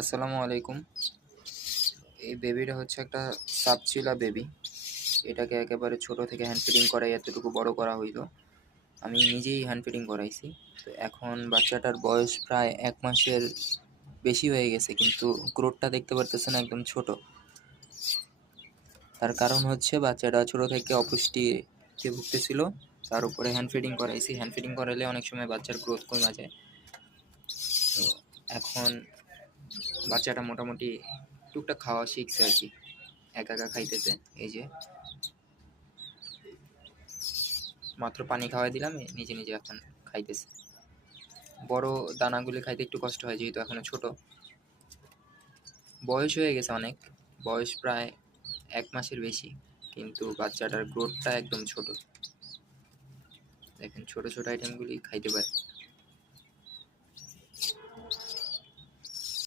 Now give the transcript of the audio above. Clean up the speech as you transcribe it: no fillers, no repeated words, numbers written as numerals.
আসসালামু আলাইকুম। এই বেবিটা হচ্ছে একটা সাপচিলা বেবি। এটাকে একেবারে ছোট থেকে হ্যান্ড ফিডিং করাই এতটুকু বড় করা হইলো। আমি নিজেই হ্যান্ড ফিডিং করাইছি। তো এখন বাচ্চাটার বয়স প্রায় ১ মাসের বেশি হয়ে গেছে, কিন্তু গ্রোথটা দেখতে পারতেছেন একদম ছোট। তার কারণ হচ্ছে বাচ্চাটা ছোট থেকে অপুষ্টিতে ভুগতেছিল। তার উপরে হ্যান্ড ফিডিং করাইছি। হ্যান্ড ফিডিং করাইলে অনেক সময় বাচ্চার গ্রোথ কমে যায়। তো এখন বাচ্চাটা মোটামুটি টুকটাক খাওয়া শিখছে আর কি। একা একা খাইতেছে। এই যে মাত্র পানি খাওয়াই দিলাম, নিজে নিজে এখন খাইতেছে। বড় দানাগুলি খাইতে একটু কষ্ট হয় যেহেতু এখনো ছোট। বয়স হয়ে গেছে অনেক, বয়স প্রায় ১ মাসের বেশি, কিন্তু বাচ্চাটার গ্রোথটা একদম ছোট। দেখেন ছোট ছোট আইটেমগুলি খাইতে পারে।